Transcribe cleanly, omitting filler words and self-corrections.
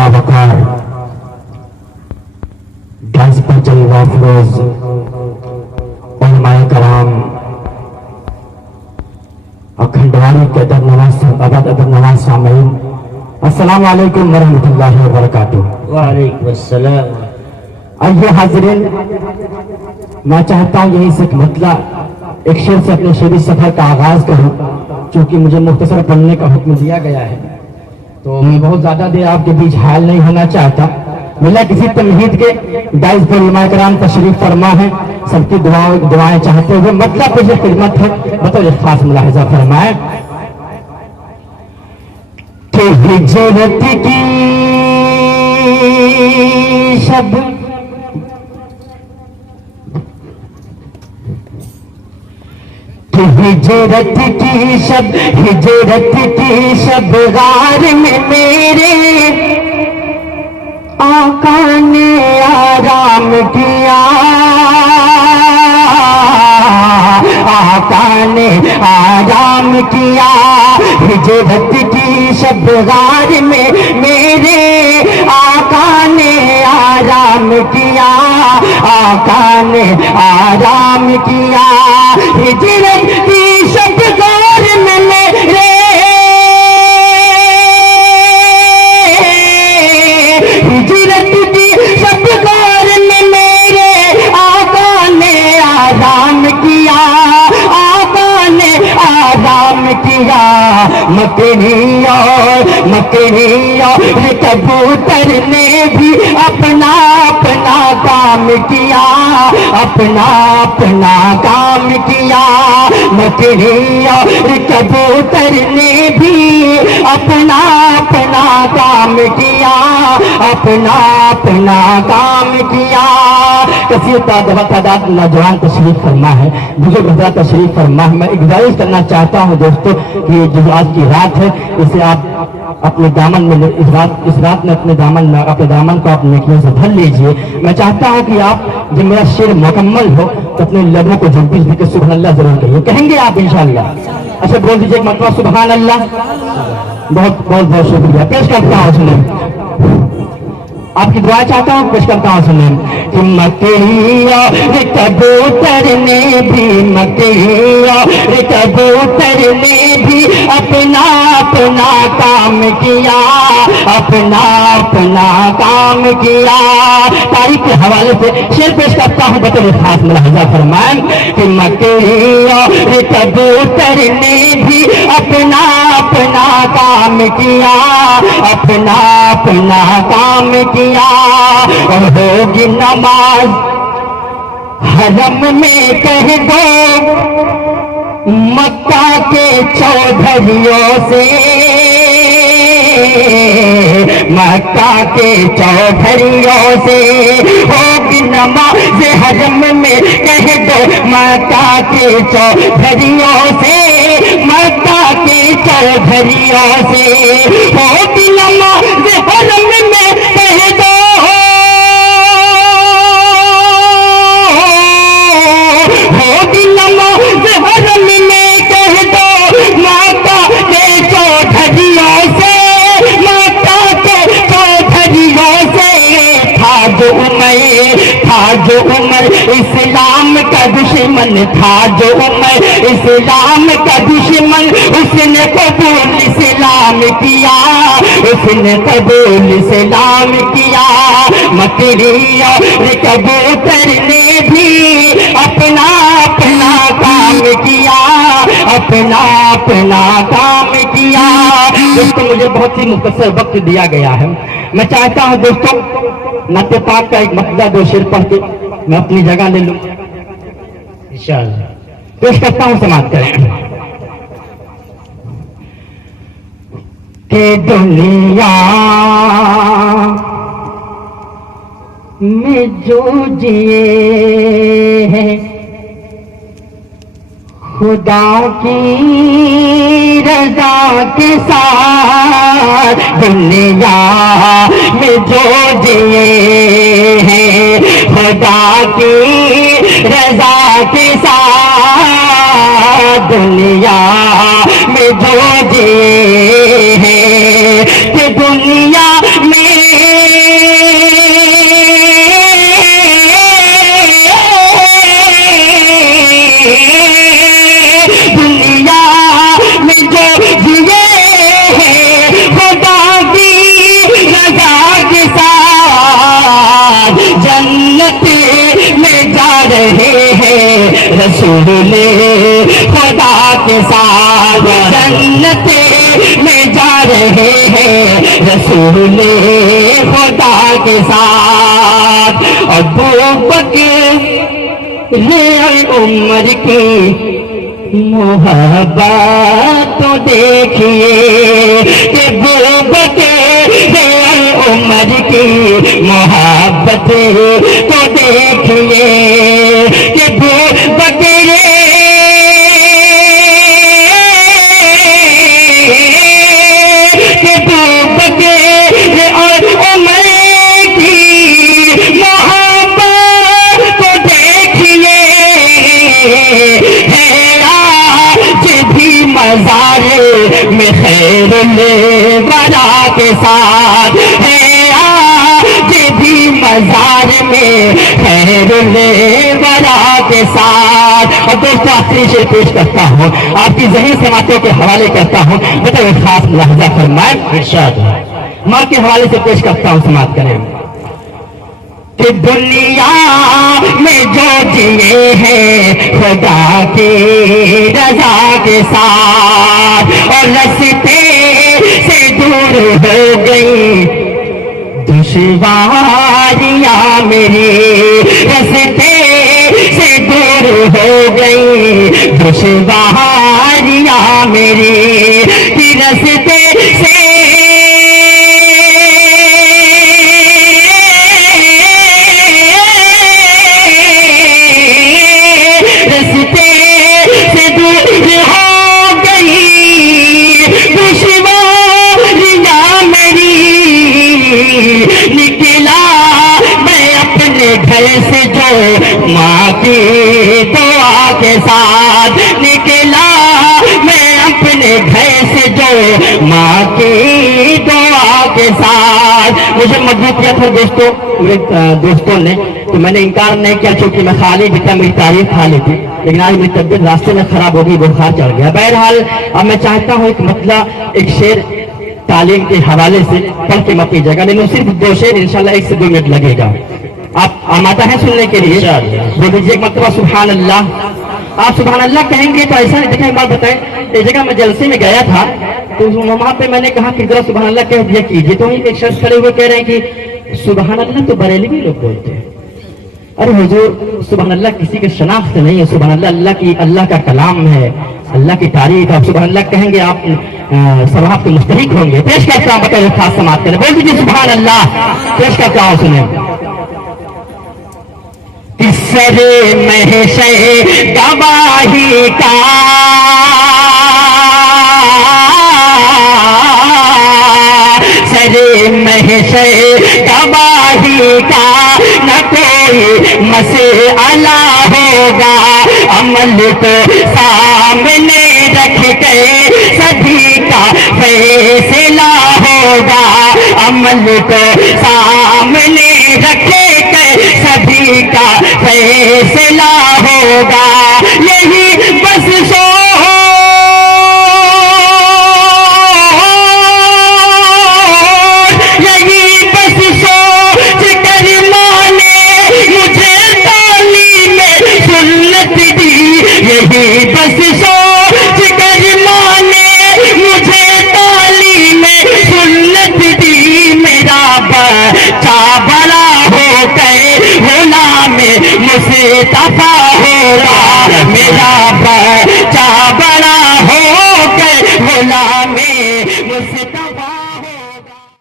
बावकार dance पर जलवा furrows उलमाए कराम अखंडवानी के अदब नवाज सामीन, अस्सलाम वालेकुम वरहमतुल्लाहि वबरकातुहू। वालेकुम अस्सलाम। आइए हाज़रीन, मैं चाहता हूँ यहीं से एक मतला एक शेर से अपने शेरी सफर का आगाज करूँ, क्योंकि मुझे मुख्तसर पढ़ने का हुक्म दिया गया है, तो मैं बहुत ज्यादा देर आपके बीच हायल नहीं होना चाहता। बिना किसी तमहीद के दाइज पर उलमाए कराम तशरीफ फरमा है, सबकी दुआएं चाहते हुए मतलब पेश खिदमत है, बतौर खास मुलाहिजा फरमाए कि हिजरत की शब हिजरत की शब गार में मेरे आका ने आराम किया, आका ने आराम किया। हिजरत की शब गार में मेरे आका ने आराम किया, आका ने आराम किया। हिजरत की शब गार में मेरे हिजरत की शब गार में मेरे आका ने आराम किया, आका ने आराम किया। मकड़ी और कबूतर ने भी अपना अपना काम किया, अपना अपना काम किया। मकड़ी और कबूतर ने भी अपना अपना काम किया, अपना अपना काम किया। कसीर तादाद नौजवान तशरीफ फरमा है, बुजुर्ग हज़रात तशरीफ फरमा है। मैं गुजारिश करना चाहता हूँ दोस्तों कि जो आज की रात है इसे आप अपने दामन में इस रात में अपने दामन को आप नेकियों से भर लीजिए। मैं चाहता हूँ कि आप जब मेरा शेर मुकम्मल हो तो अपने लबों को जल्दी से सुभान अल्लाह जरूर कहिए। कहेंगे आप इंशाअल्लाह? अच्छा बोल दीजिए एक मरतबा सुभान अल्लाह। बहुत बहुत बहुत शुक्रिया। पेश करता हूँ, सुने आपकी दुआ चाहता हूँ, पेश करता हूँ, सुने कि मकड़ी और कबूतर ने भी, मकड़ी और कबूतर ने भी अपना अपना काम किया, अपना अपना काम किया। तारीख के हवाले से शेर पेश करता हूँ, बतौर खास मुलाहिजा फरमाएं कि मकड़ी और कबूतर ने भी अपना अपना काम किया, अपना अपना काम किया। और होगी नमाज हरम में कह दो मक्का के चौधरियों से, मक्का के चौधरियों से। होगी नमाज हरम में कह दो मक्का के चौधरियों से, मक्का के चौधरियों से। होगी नमाज हरम में कह दो, होगी नमाज हरम में कह दो मक्का के चौधरियों से, मक्का के चौधरियों से। था जो उमर इस्लाम का दुश्मन, था जो उमर इस्लाम का दुश्मन, उसने कबूल इस्लाम किया, उसने कबूल इस्लाम किया। मकड़ी और कबूतर ने भी अपना अपना काम किया, अपना अपना काम किया। दोस्तों मुझे बहुत ही मुख्तसर वक्त दिया गया है, मैं चाहता हूँ दोस्तों नाते पाक का एक मसला दो शेर पढ़ के मैं अपनी जगह ले लूं इंशाअल्लाह। पेश करता हूँ, समाप्त करें कि दुनिया में जो जिए हैं खुदा की रजा के साथ, दुनिया में जो जिए हैं खुदा की रजा के साथ, दुनिया में जो जिए हैं कि दुनिया में رسول خدا کے ساتھ جنت میں جا رہے ہیں رسول خدا کے ساتھ ابو بکر عمر کی محبت تو دیکھیے کہ ابو بکر عمر کی محبت تو دیکھیے کہ ابو بکر اور عمر کی محبت کو دیکھیے ہے آج بھی مزار میں خیر الورا کے ساتھ ہے آج بھی مزار میں خیر الورا کے ساتھ اور دوستوں آخری شعر پیش کرتا ہوں آپ کی ذہنی سماعتوں کے حوالے کرتا ہوں بتا ایک خاص لحظہ فرمائیں ارشاد ماں کے حوالے سے پیش کرتا ہوں سماعت کریں کہ دنیا میں جو جیے ہیں خدا کی رضا کے ساتھ اور رستے سے دور ہو گئی دشواریاں میری رستے سے دور ہو گئی دشواریاں میری کہ رستے سے گھر سے جو ماں کی دعا کے ساتھ نکلا میں اپنے گھر سے جو ماں کی دعا کے ساتھ مجھے مجبور کیا تھا دوستوں نے تو میں نے انکار نہیں کیا چونکہ میں خالی جتنا میری تعریف خالی تھی لیکن آج میری طبیعت راستے میں خراب ہوگی بخار چڑھ گیا بہرحال اب میں چاہتا ہوں ایک مطلب ایک شعر تعلیم کے حوالے سے پڑھ کے مت جائے گا لیکن صرف 2 شعر انشاءاللہ 1 سے 2 منٹ لگے گا آپ آمادہ ہیں سننے کے لیے بول دیجیے ایک مرتبہ سبحان اللہ آپ سبحان اللہ کہیں گے تو ایسا نہیں دیکھیں ایک بات بتائیں ایک جگہ میں جلسے میں گیا تھا تو وہاں پہ میں نے کہا کہ ذرا سبحان اللہ کہہ دیا کیجیے تو ایک شخص کھڑے ہوئے کہہ رہے ہیں کہ سبحان اللہ تو بریلوی لوگ بولتے ہیں ارے حضور سبحان اللہ کسی کی شناخت نہیں ہے سبحان اللہ اللہ کا کلام ہے اللہ کی تعریف آپ سبحان اللہ کہیں گے آپ ثواب کے مستحق ہوں گے پیش کرتا ہوں بتائیے خاص سماعت کریں بول دیجیے سبحان اللہ پیش کرتا ہوں سنیں سر محشر گواہی کا سر محشر گواہی کا نہ کوئی مسئلہ ہوگا عمل کو سامنے رکھ کے سبھی کا فیصلہ ہوگا عمل کو